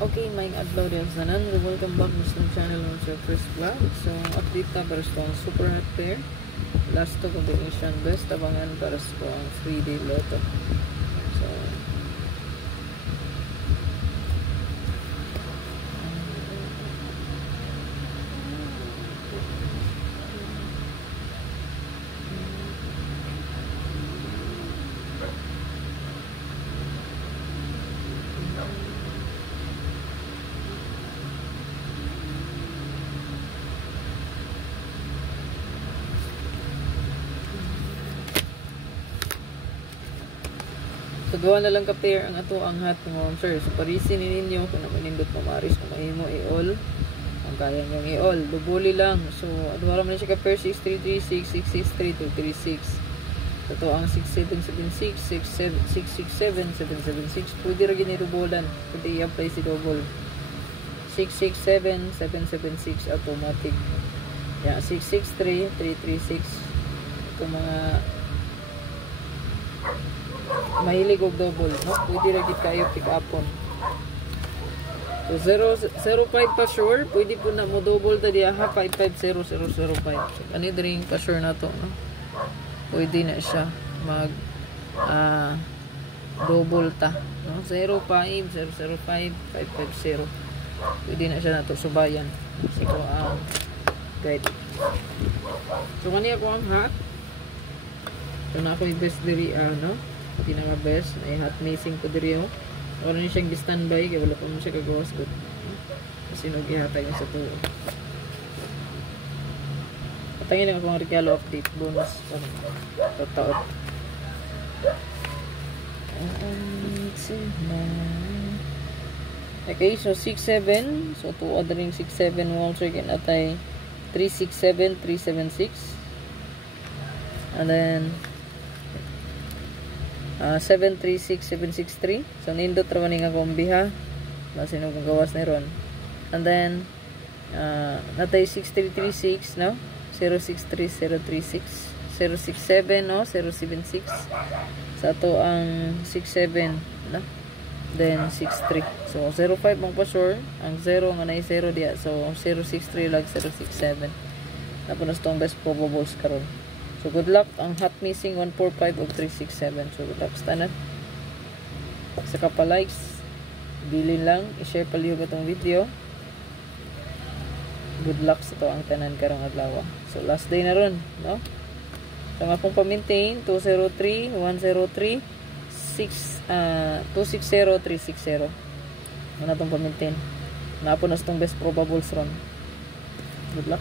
Okay, may adlaw din sa tanan. Welcome back sa channel ng Sir Chris Vlog. So, update ta para sa super hot pair. Last to combination best abangan para sa 3-day lotto. So, so gawa na lang ka pair ang ato ang hot ng sir. So parisin ninyo kung naman nindot mo maris kung mahimo i-all ang kaya nyong i-all. Dubuli lang. So adwara man siya ka pair 6336, 663, 236. Ito ang 6776, 667, 776. Pwede rin ginirubolan. Pwede i-apply si double. 667, 776 automatic. Yan, 663, 336. Ito mga mahilig og double, no? Pwede ra gid kayo pick upon. So 005 pa sure, pwede po na mo double ta diha 550005. So ani dring pa sure na to, no? Pwede na siya mag double ta, no? 05 005 550. Pwede na siya nato subayan. So guide. So kani ako ang hot. So na ako best diri no? Pinaka best ay hot missing ko diri oh. Oras ni siyang standby kay wala pa mo siya kagawas gud. Kasi naghihatay niya sa tuo. Patangin ako ang regalo update bonus totoo. Okay, so 67, so to ordering 67 wall chicken atay 367 376. And then 736 763. So nindot ra man nga kombiha. Base no kung gawas ni ron. And then natay 6336 no. 063036 067 no 076. Sa to ang 67 no. Then 63. So 05 ang pa sure, ang 0 nga nay 0 diya. So 063 lag 067. Tapos tong best probables karon. So good luck ang hot missing 145 of 367. So good luck tanan. Sa pa likes, bilin lang, i-share palihog itong video. Good luck sa to ang tanan karong adlaw. So last day na ron, no? So nga pong pa-maintain 203 103 260 360. Ano tong pa-maintain? Napon na itong best probables ron. Good luck.